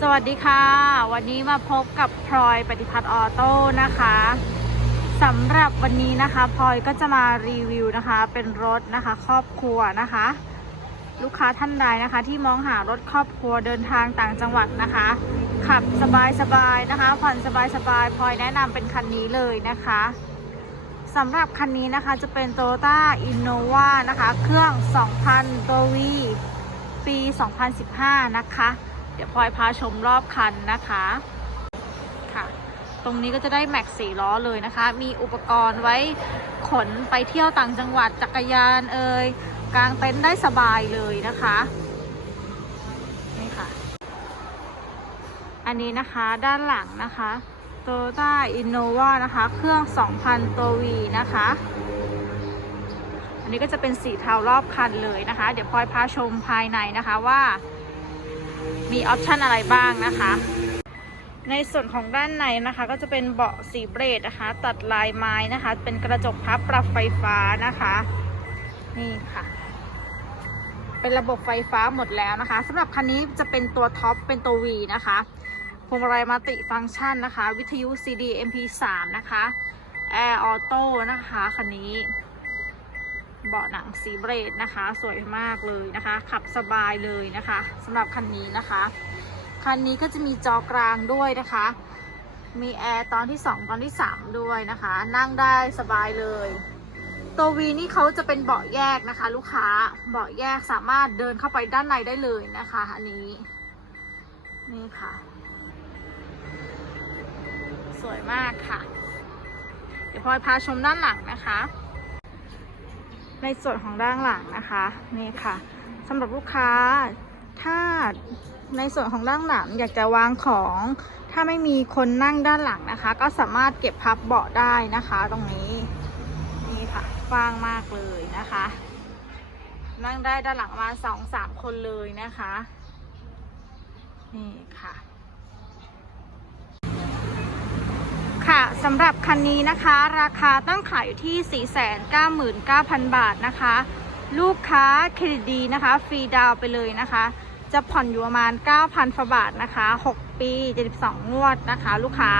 สวัสดีค่ะ วันนี้มาพบกับพลอยปฏิพัฒน์ออโต้นะคะสำหรับวันนี้นะคะพลอยก็จะมารีวิวนะคะ เป็นรถนะคะ ครอบครัวนะคะ ลูกค้าท่านใดนะคะ ที่มองหารถครอบครัวเดินทางต่างจังหวัดนะคะ ขับสบายๆนะคะผ่อนสบายๆพลอยแนะนำเป็นคันนี้เลยนะคะสำหรับคันนี้นะคะจะเป็น Toyota Innova นะคะ เครื่อง 2,000 ตัว V ปี 2015 นะคะ เดี๋ยวพลอยพาชมรอบคันนะคะค่ะ ตรงนี้ก็จะได้แม็กสี่ล้อเลยนะคะ มีอุปกรณ์ไว้ขนไปเที่ยวต่างจังหวัดจักรยานเอ่ยกางเต็นท์ได้สบายเลยนะคะนี่ค่ะ อันนี้นะคะด้านหลังนะคะ Toyota Innova นะคะ เครื่อง 2,000 ตัว V นะคะ อันนี้ก็จะเป็นสีเทารอบคันเลยนะคะ เดี๋ยวพลอยพาชมภายในนะคะว่า มีออปชันอะไรบ้างนะคะ ในส่วนของด้านในนะคะก็จะเป็นเบาะสีเบรดนะคะ ตัดลายไม้นะคะ เป็นกระจกพับปรับไฟฟ้านะคะ นี่ค่ะ เป็นระบบไฟฟ้าหมดแล้วนะคะสำหรับคันนี้จะเป็นตัวท็อปเป็นตัว V นะคะพวงมาลัยมัลติฟังก์ชันนะคะ วิทยุ CD MP3 นะคะ Air Auto นะคะคันนี้ เบาะหนังสีเบรดนะคะ สวยมากเลยนะคะ ขับสบายเลยนะคะสำหรับคันนี้นะคะ คันนี้ก็จะมีจอกลางด้วยนะคะ มีแอร์ตอนที่ 2 ตอนที่ 3 ด้วยนะคะ นั่งได้สบายเลยตัววีนี่เขาจะเป็นเบาะแยกนะคะ ลูกค้าเบาะแยกสามารถเดินเข้าไปด้านในได้เลยนะคะ อันนี้นี่ค่ะ สวยมากค่ะ เดี๋ยวพลอยพาชมด้านหลังนะคะ ในส่วนของด้านหลังนะคะนี่ค่ะสำหรับลูกค้าถ้าในส่วนของด้านหลังอยากจะวางของ ถ้าไม่มีคนนั่งด้านหลังนะคะ ก็สามารถเก็บพับเบาะได้นะคะตรงนี้นี่ค่ะกว้างมากเลยนะคะ นั่งได้ด้านหลังมาสองสามคนเลยนะคะนี่ค่ะ ค่ะสำหรับคันนี้นะคะ ราคาตั้งขายอยู่ที่ 499,000 บาทนะคะ ลูกค้าเครดิตดีนะคะ ฟรีดาวไปเลยนะคะ จะผ่อนอยู่ประมาณ 9,000บาทนะคะ 6 ปี 72 งวดนะคะ ลูกค้า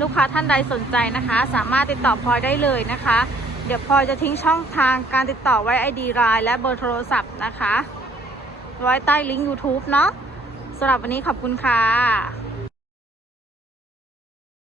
ลูกค้าท่านใดสนใจนะคะ สามารถติดต่อพลอยได้เลยนะคะ เดี๋ยวพลอยจะทิ้งช่องทางการติดต่อไว้ ID ไลน์และเบอร์โทรศัพท์นะคะ ไว้ใต้ลิงก์ YouTube เนาะสำหรับวันนี้ขอบคุณค่ะ